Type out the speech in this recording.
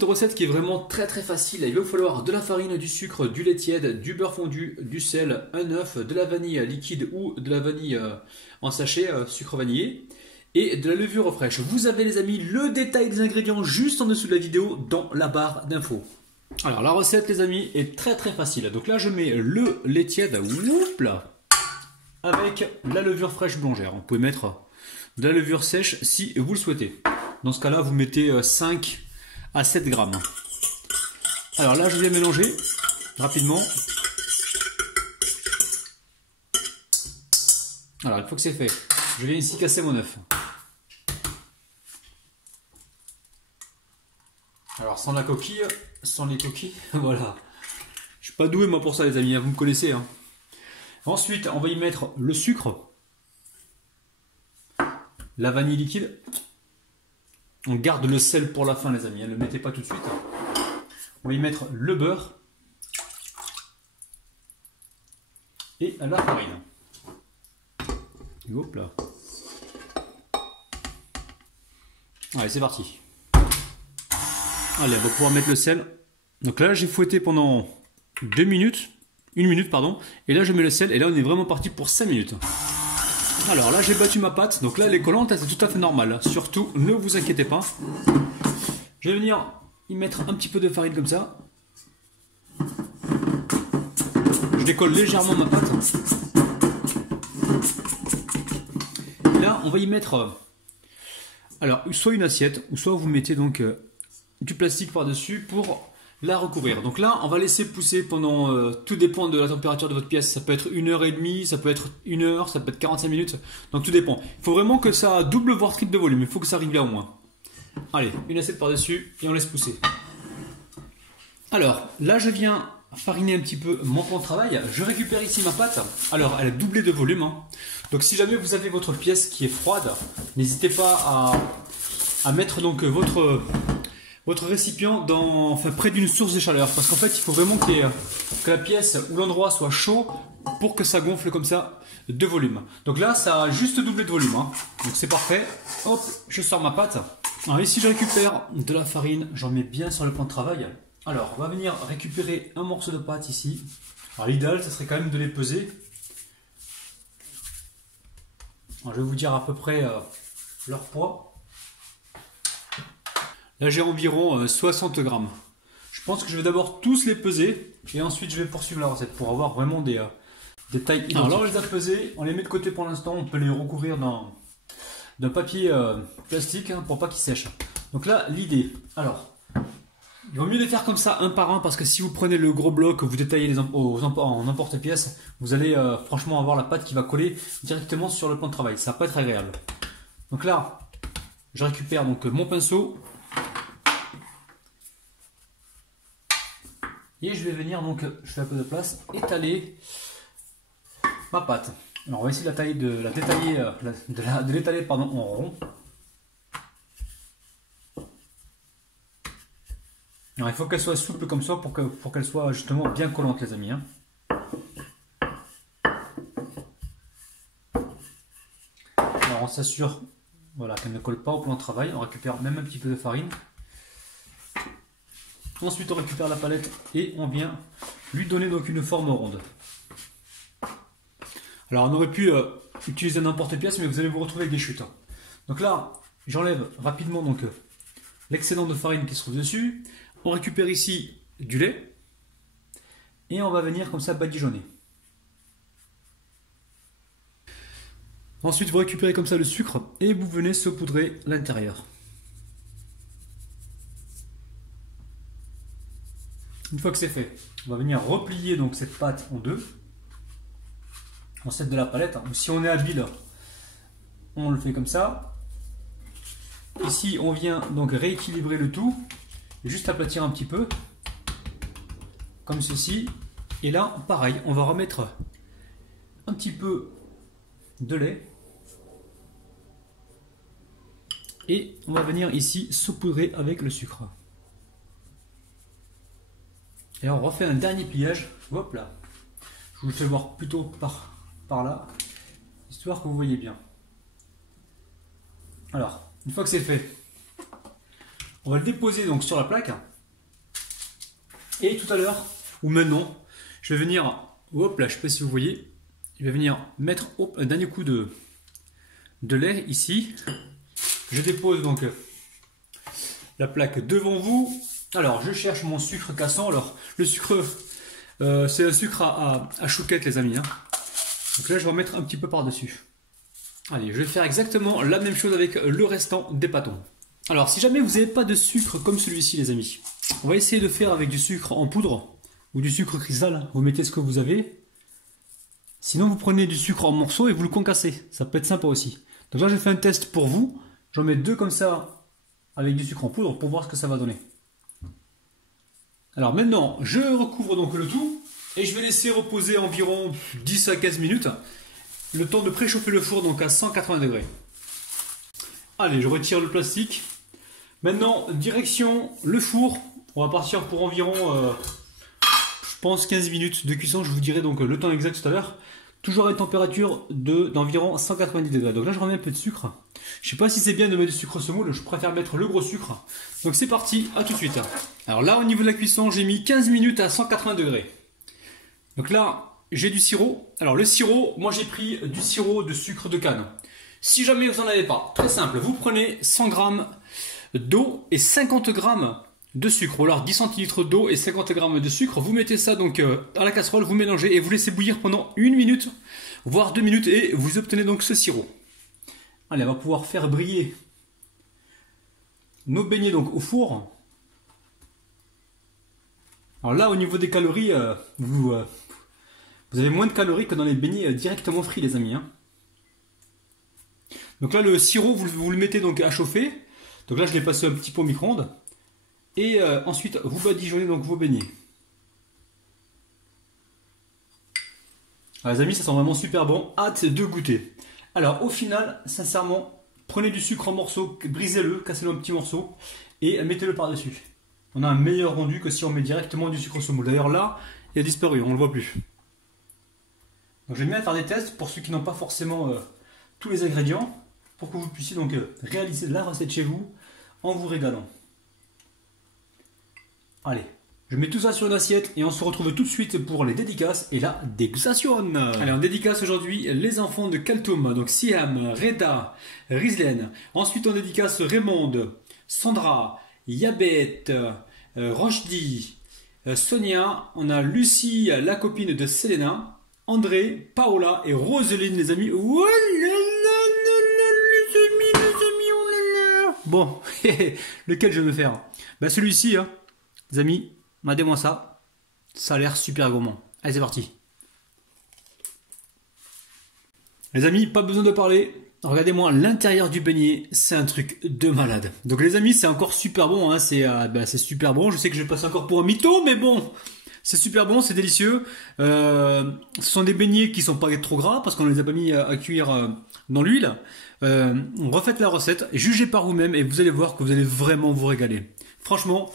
cette recette qui est vraiment très facile, il va vous falloir de la farine, du sucre, du lait tiède, du beurre fondu, du sel, un œuf, de la vanille liquide ou de la vanille en sachet, sucre vanillé, et de la levure fraîche. Vous avez les amis le détail des ingrédients juste en dessous de la vidéo dans la barre d'infos. Alors la recette les amis est très facile. Donc là je mets le lait tiède, avec la levure fraîche boulangère. Vous pouvez mettre de la levure sèche si vous le souhaitez. Dans ce cas-là, vous mettez 5 à 7 grammes. Alors là, je vais mélanger rapidement. Alors, une fois que c'est fait, je viens ici casser mon œuf. Alors, sans la coquille, sans les coquilles, voilà. Je suis pas doué moi pour ça les amis, vous me connaissez. Hein. Ensuite, on va y mettre le sucre, la vanille liquide. On garde le sel pour la fin les amis, ne le mettez pas tout de suite. On va y mettre le beurre et la farine. Et hop là. Allez, c'est parti. Allez, on va pouvoir mettre le sel. Donc là, j'ai fouetté pendant 1 minute, pardon. Et là, je mets le sel et là, on est vraiment parti pour 5 minutes. Alors là j'ai battu ma pâte, donc là elle est collante, c'est tout à fait normal. Surtout ne vous inquiétez pas. Je vais venir y mettre un petit peu de farine comme ça. Je décolle légèrement ma pâte. Et là on va y mettre alors soit une assiette, ou soit vous mettez donc du plastique par dessus pour la recouvrir. Donc là on va laisser pousser pendant, tout dépend de la température de votre pièce, ça peut être 1h30, ça peut être 1 heure, ça peut être 45 minutes, donc tout dépend. Il faut vraiment que ça double voire triple de volume, il faut que ça arrive là au moins. Allez, une assiette par dessus et on laisse pousser. Alors là je viens fariner un petit peu mon plan de travail, je récupère ici ma pâte, alors elle est doublée de volume, hein. Donc si jamais vous avez votre pièce qui est froide, n'hésitez pas à mettre donc votre récipient près d'une source de chaleur, parce qu'en fait il faut vraiment que la pièce ou l'endroit soit chaud pour que ça gonfle comme ça de volume. Donc là ça a juste doublé de volume, hein. Donc c'est parfait. Hop, je sors ma pâte. Alors ici je récupère de la farine, j'en mets bien sur le plan de travail. Alors on va venir récupérer un morceau de pâte ici. Alors l'idéal ce serait quand même de les peser. Alors, je vais vous dire à peu près leur poids. Là j'ai environ 60 grammes. Je pense que je vais d'abord tous les peser et ensuite je vais poursuivre la recette pour avoir vraiment des tailles identiques. Alors là on les a pesés, on les met de côté pour l'instant, on peut les recouvrir d'un papier plastique pour pas qu'ils sèchent. Donc là l'idée, alors il vaut mieux les faire comme ça un par un, parce que si vous prenez le gros bloc, vous détaillez en emporte-pièce, vous allez franchement avoir la pâte qui va coller directement sur le plan de travail, ça va pas être agréable. Donc là je récupère donc mon pinceau. Et je vais venir donc, je fais un peu de place, étaler ma pâte. Alors on va essayer de l'étaler en rond. Alors il faut qu'elle soit souple comme ça pour qu'elle soit justement bien collante les amis. Hein. Alors on s'assure voilà, qu'elle ne colle pas au plan de travail. On récupère même un petit peu de farine. Ensuite on récupère la palette et on vient lui donner donc une forme ronde. Alors on aurait pu utiliser n'importe pièce, mais vous allez vous retrouver avec des chutes. Donc là j'enlève rapidement donc l'excédent de farine qui se trouve dessus. On récupère ici du lait et on va venir comme ça badigeonner. Ensuite vous récupérez comme ça le sucre et vous venez saupoudrer l'intérieur. Une fois que c'est fait, on va venir replier donc cette pâte en deux. On s'aide de la palette, hein. Si on est habile, on le fait comme ça. Ici, on vient donc rééquilibrer le tout, juste aplatir un petit peu, comme ceci. Et là, pareil, on va remettre un petit peu de lait. Et on va venir ici saupoudrer avec le sucre. Et on refait un dernier pliage. Hop là. Je vous le fais voir plutôt par là, histoire que vous voyez bien. Alors, une fois que c'est fait, On va le déposer donc sur la plaque. Et tout à l'heure, ou maintenant, je vais venir, hop là, je ne sais pas si vous voyez, je vais venir mettre un dernier coup de lait ici. Je dépose donc la plaque devant vous. Alors, je cherche mon sucre cassant. Alors, le sucre, c'est un sucre à chouquette, les amis. Hein. Donc là, je vais en mettre un petit peu par-dessus. Allez, je vais faire exactement la même chose avec le restant des pâtons. Alors, si jamais vous n'avez pas de sucre comme celui-ci, les amis, on va essayer de faire avec du sucre en poudre ou du sucre cristal. Vous mettez ce que vous avez. Sinon, vous prenez du sucre en morceaux et vous le concassez. Ça peut être sympa aussi. Donc là, je fais un test pour vous. J'en mets 2 comme ça avec du sucre en poudre pour voir ce que ça va donner. Alors maintenant, je recouvre donc le tout et je vais laisser reposer environ 10 à 15 minutes. Le temps de préchauffer le four donc à 180 degrés. Allez, je retire le plastique. Maintenant, direction le four. On va partir pour environ, je pense, 15 minutes de cuisson. Je vous dirai donc le temps exact tout à l'heure. Toujours à une température d'environ 190 degrés. Donc là, je remets un peu de sucre. Je ne sais pas si c'est bien de mettre du sucre semoule. Je préfère mettre le gros sucre. Donc c'est parti, à tout de suite. Alors là, au niveau de la cuisson, j'ai mis 15 minutes à 180 degrés. Donc là, j'ai du sirop. Alors le sirop, moi j'ai pris du sirop de sucre de canne. Si jamais vous n'en avez pas, très simple, vous prenez 100 g d'eau et 50 g de sucre. Ou alors 10 centilitres d'eau et 50 g de sucre. Vous mettez ça donc dans la casserole, vous mélangez et vous laissez bouillir pendant 1 minute, voire 2 minutes et vous obtenez donc ce sirop. Allez, on va pouvoir faire briller nos beignets donc au four. Alors là, au niveau des calories, vous avez moins de calories que dans les beignets directement frits, les amis. Hein. Donc là, le sirop, vous le mettez donc à chauffer. Donc là, je l'ai passé un petit peu au micro-ondes. Et ensuite, vous badigeonnez donc vos beignets. Alors, les amis, ça sent vraiment super bon. Hâte de goûter. Alors, au final, sincèrement, prenez du sucre en morceaux, brisez-le, cassez-le en petits morceaux et mettez-le par-dessus. On a un meilleur rendu que si on met directement du sucre semoule. D'ailleurs, là, il a disparu, on ne le voit plus. Donc, je vais bien faire des tests pour ceux qui n'ont pas forcément tous les ingrédients pour que vous puissiez donc réaliser la recette chez vous en vous régalant. Allez, je mets tout ça sur une assiette et on se retrouve tout de suite pour les dédicaces et la dégustation. Allez, on dédicace aujourd'hui les enfants de Kaltoum, donc Siam, Reda, Rizlen. Ensuite, on dédicace Raymonde, Sandra, Yabet, Rochdi, Sonia. On a Lucie, la copine de Selena, André, Paola et Roselyne, les amis. Oh là là, les amis, oh là là. Bon, lequel je vais me faire? Ben celui-ci, hein. Les amis, regardez-moi ça. Ça a l'air super gourmand. Allez, c'est parti. Les amis, pas besoin de parler. Regardez-moi l'intérieur du beignet. C'est un truc de malade. Donc les amis, c'est encore super bon. Hein. C'est super bon. Je sais que je vais passer encore pour un mytho, mais bon. C'est super bon, c'est délicieux. Ce sont des beignets qui sont pas trop gras parce qu'on ne les a pas mis à cuire dans l'huile. Refaites la recette, jugez par vous-même et vous allez voir que vous allez vraiment vous régaler. Franchement,